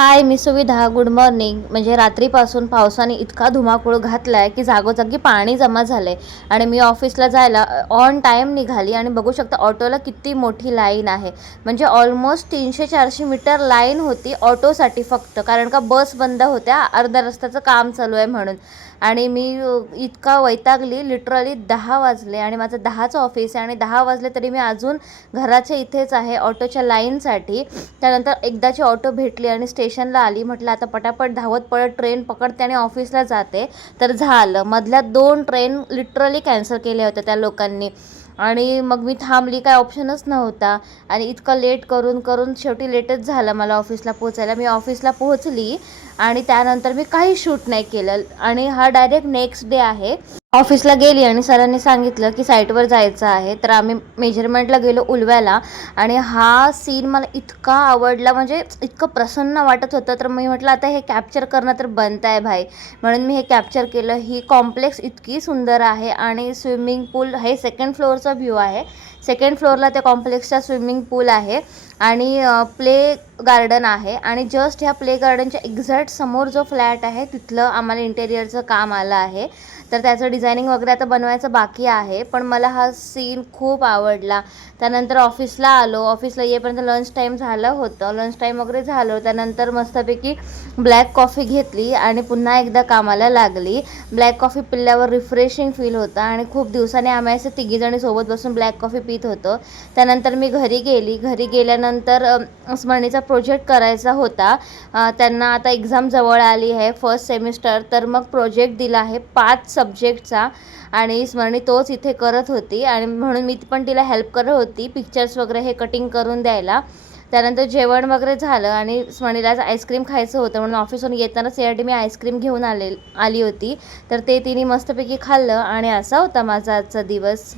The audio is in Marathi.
हाय, मी सुविधा. Good morning. म्हणजे रात्रीपासून पावसाने इतका धुमाकूळ घातलाय की जागोजागी पाणी जमा झालंय आणि मी ऑफिसला जायला ऑन टाईम निघाली आणि बघू शकता ऑटोला किती मोठी लाईन आहे. म्हणजे ऑलमोस्ट 300-400 मीटर लाईन होती ऑटोसाठी फक्त, कारण का बस बंद होत्या, अर्ध्या रस्त्याचं काम चालू आहे म्हणून. आणि मी इतका वैतागली. लिटरली 10 वाजले आणि माझं 10चं ऑफिस आहे आणि 10 वाजले तरी मी अजून घराच्या इथेच आहे ऑटोच्या लाईनसाठी. त्यानंतर एकदाची ऑटो भेटली आणि स्टेशनला आली. म्हटलं आता पटापट धावत पळत ट्रेन पकडते आणि ऑफिसला जाते. तर झालं, मधल्या 2 ट्रेन लिटरली कॅन्सल केल्या होत्या त्या लोकांनी. आणि मग मी थांबली, काय ऑप्शनच नव्हता. आणि इतकं लेट करून करून शेवटी लेटच झालं मला ऑफिसला पोहोचायला. मी ऑफिसला पोहोचली आणि त्यानंतर मी काही शूट नाही केलं आणि हा डायरेक्ट नेक्स्ट डे आहे. ऑफिसला गेली आणि सरांनी सांगितलं की साईटवर जायचं आहे. तर आम्ही मेजरमेंटला गेलो उलव्याला आणि हा सीन मला इतका आवडला, म्हणजे इतकं प्रसन्न वाटत होतं. तर मी म्हटलं आता हे कॅप्चर करणं तर बनत आहे भाई, म्हणून मी हे कॅप्चर केलं. ही कॉम्प्लेक्स इतकी सुंदर आहे आणि स्विमिंग पूल हे 2nd फ्लोअरचा व्ह्यू आहे. 2nd फ्लोअरला त्या कॉम्प्लेक्सचा स्विमिंग पूल आहे आणि प्ले गार्डन आहे. आणि जस्ट ह्या प्ले गार्डनच्या एक्झॅक्ट समोर जो फ्लॅट आहे तिथलं आम्हाला इंटेरियरचं काम आलं आहे. तर त्याचं डिझायनिंग वगैरे आता बनवायचं बाकी आहे. पण मला हा सीन खूप आवडला. त्यानंतर ऑफिसला आलो. ऑफिसला येईपर्यंत लंच टाईम झालं होतं. लंच टाईम वगैरे झालं. त्यानंतर मस्तपैकी ब्लॅक कॉफी घेतली आणि पुन्हा एकदा कामाला लागली. ब्लॅक कॉफी पिल्यावर रिफ्रेशिंग फील होतं आणि खूप दिवसांनी आम्ही असे तिघीजणी सोबत बसून ब्लॅक कॉफी पित होतो. त्यानंतर मी घरी गेली. घरी गेल्यानंतर स्मरणीचा प्रोजेक्ट करायचा होता. त्यांना आता एक्झाम जवळ आली आहे, फर्स्ट सेमिस्टर. तर मग प्रोजेक्ट दिला आहे 5 सब्जेक्टचा आणि स्मरणी तोच इथे करत होती आणि म्हणून मी पण तिला हेल्प करत होती पिक्चर्स वगैरे हे कटिंग करून द्यायला. त्यानंतर जेवण वगैरे झालं आणि स्मरणीला आईस्क्रीम खायचं होतं म्हणून ऑफिसवरून येतानाच यासाठी मी आईस्क्रीम घेऊन आली होती. तर ते तिने मस्तपैकी खाल्लं आणि असा होता माझा आजचा दिवस.